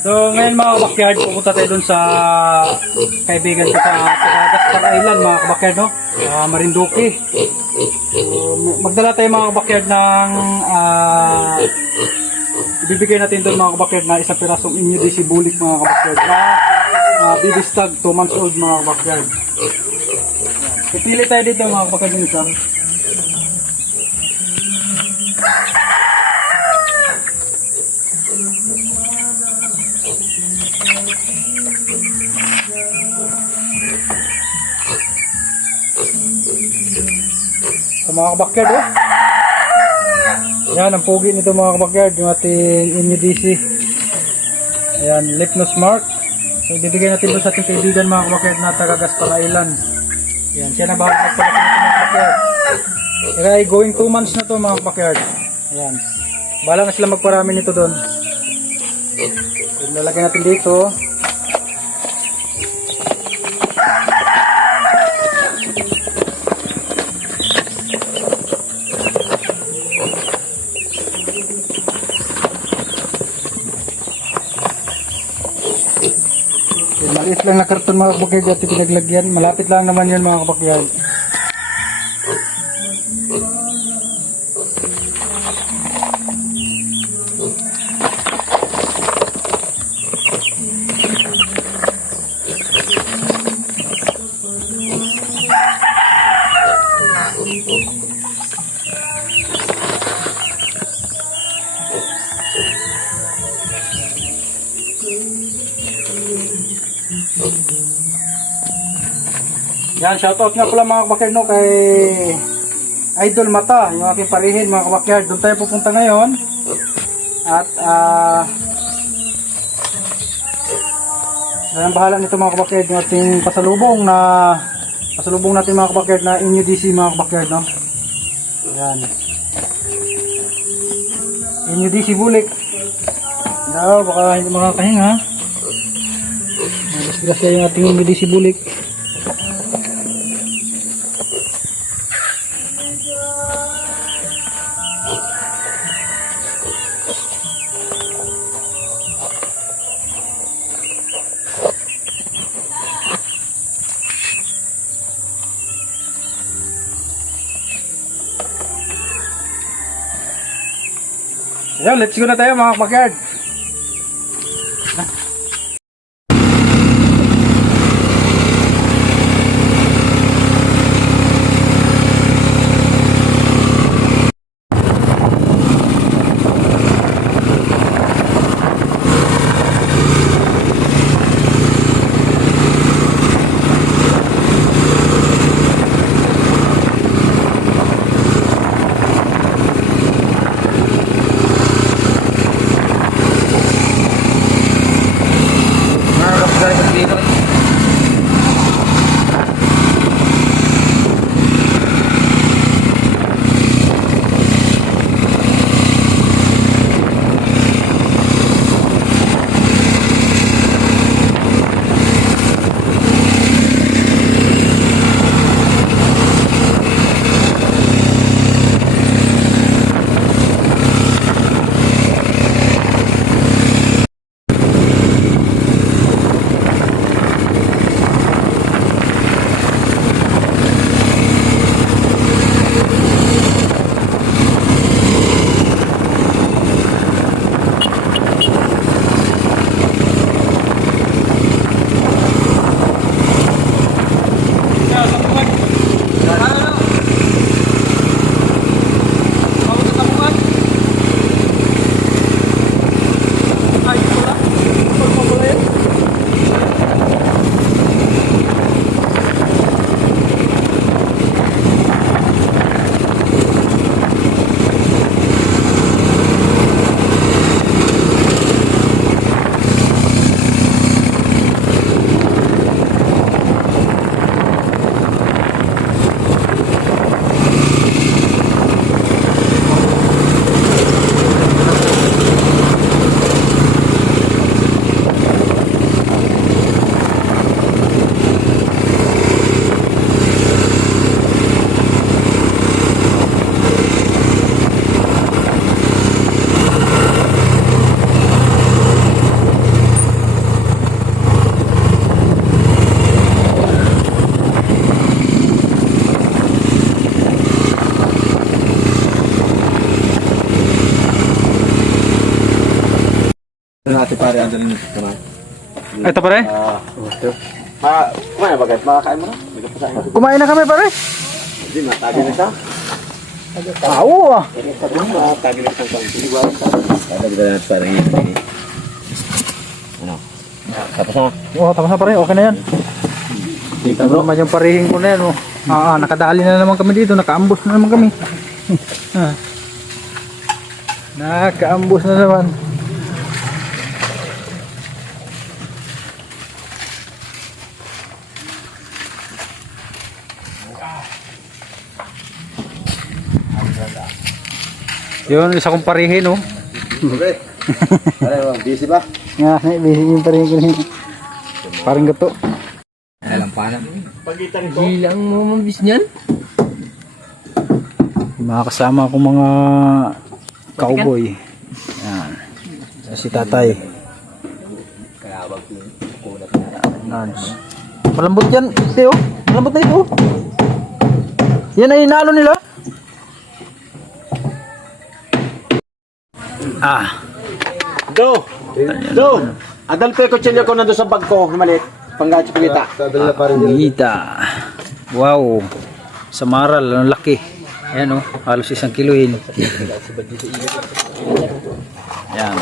So ngayon mga kabakyard, pupunta tayo dun sa kaibigan ko sa Gaspar Island mga kabakyard, no? Marinduque. So, magdala tayo mga kabakyard ng ibibigay natin doon mga kabakyard na isang pirasong immudicy bulik mga kabakyard na baby stag 2 months old mga kabakyard. Pipili tayo dito mga kabakyard ng isa. So mga kabakyard, oh. Yan ang pugi nito mga kabakyard, yung ating immudicy. Ayan, Lypnos mark. So ibibigay natin doon sa ating kaibigan mga kabakyard na taga Gaspar Island. Yan, siya na bahala magpalaki nito mga kabakyard. Kaya going 2 months na to mga kabakyard. Ayan, bahala na sila magparami nito doon. So, lalagyan natin dito. Maliit lang na karton mga kabakyard at pinaglagyan. Malapit lang naman yun mga kabakyard. Yan, shoutout nga pala mga kabakyard, no, kay Idol Mata, yung aking parihin mga kabakyard. Doon tayo pupunta ngayon. At ang bahala nito mga kabakyard, yung ating pasalubong natin mga kabakyard na immudicy mga kabakyard, no. Yan, immudicy bulik daw, baka hindi makakahinga. Disgrasya yung ating immudicy bulik. Ayan, let's go na tayo mga kabakyard. natin pare, andun nito naman. Ito pare? Kumain na ba guys? Makakain mo na? Kumain na kami pare. Hindi, matagi na siya. Oo ah. Matagi na siya sa piliwan. Dadagdagan natin parang yun. Ano? Tapos na. Oo, tapos na pare. Okay na yan. Kita mo naman yung parihing ko na yan. Oh. Nakadali na naman kami dito. Nakaambos na naman kami. Nakaambos na naman. Yun, isa kong parihin, oh. Okay. Ano, busy ba? Nga, busy yung parihin ko rin. Parang gato. Alam pa na. Pagitan ko. Gilang mo mabis niyan? Mga kasama akong mga cowboy. Yan. Si tatay. Nans. Malambot yan. Ito, oh. Malambot na ito. Oh. Yan ay inalo nila. Go! Go! Adal pe ko chelyo ko nando sa bag ko na maliit. Panggachi pagita. Kita. Wow. Sa maral, ang laki. Ayan oh, halos 1 kiloin. Yan.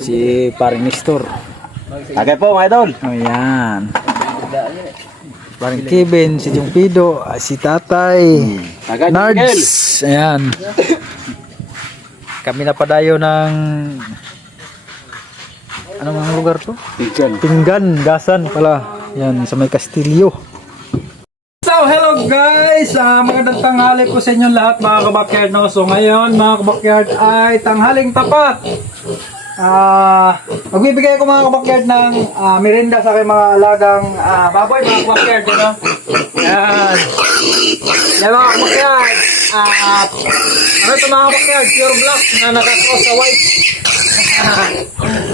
Si paring Nestor. Tagay po mga idol. Ayan. Paring Kevin, si Jungpido, si tatay. Tagay Nards. Ayan. Kami na padayo ng ano mga lugar to? Pinggan, Gasan pala. Yan, sa may Castillo. So, hello guys! Magandang tanghali po sa inyo lahat mga kabakyard. No? So, ngayon mga kabakyard ay tanghaling tapat. Magbibigay ko mga kabakyard ng merinda sa aking mga alagang baboy mga kabakyard. You know? Yan. Yan mga kabakyard. Ano ito mga kabakyard? Pure black na nakakross sa white.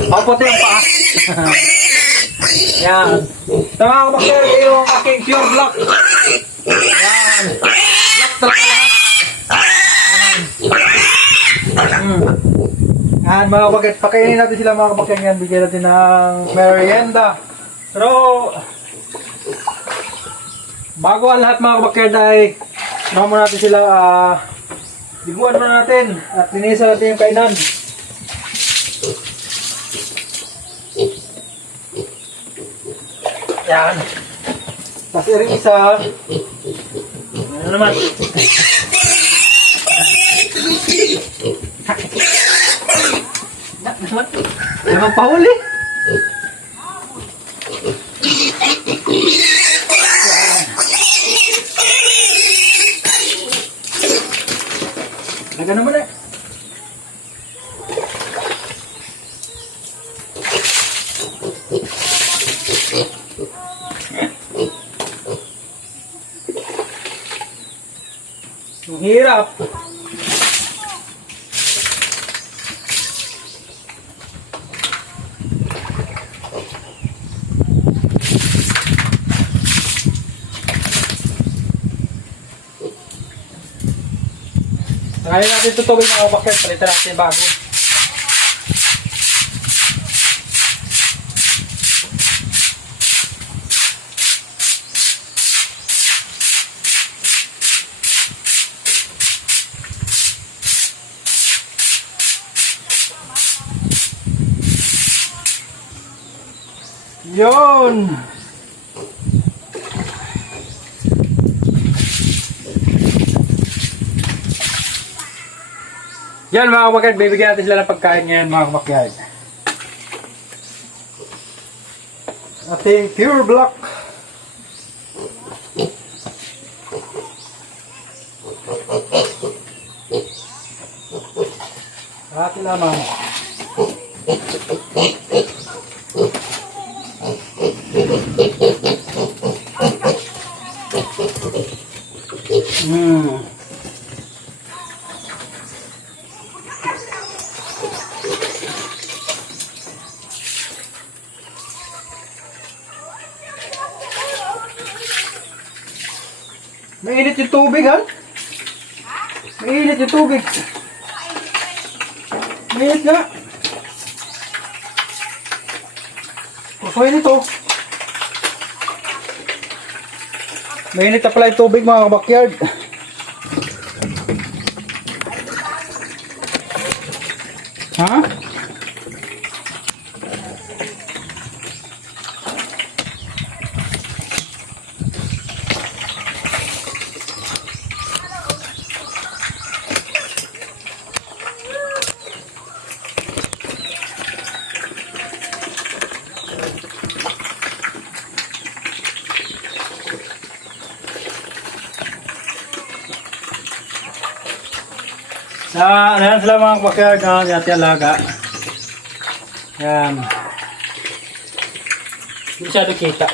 Maputi ang paa. Yan. Ito mga kabakyard yung aking pure black. Yan. Black talaga lahat. Yan mga kabakyard. Pakainin natin sila mga kabakyard. Yan. Bigyan natin ng merienda. Pero bago ang lahat mga kabakyard ay naman muna natin sila liguan muna natin at linisan natin yung kainan. Yan. Tapos yung isa ano naman naman pahuli. Laga naman eh. Ang hirap. Ngayon natin tutubig mga kabakyard. Palitan natin bago. Yun! Yan mga kabakyard, bibigyan natin sila ng pagkain ngayon mga kabakyard. Ating pure black. Hati lamang. Mainit yung tubig, ha? Mainit yung tubig. Mainit nga. Apoy nito. Mainit na pala yung tubig mga kabakyard. Ha? Ayan sila mga kabakyard na ating alaga. Yan. Hindi masyado kita.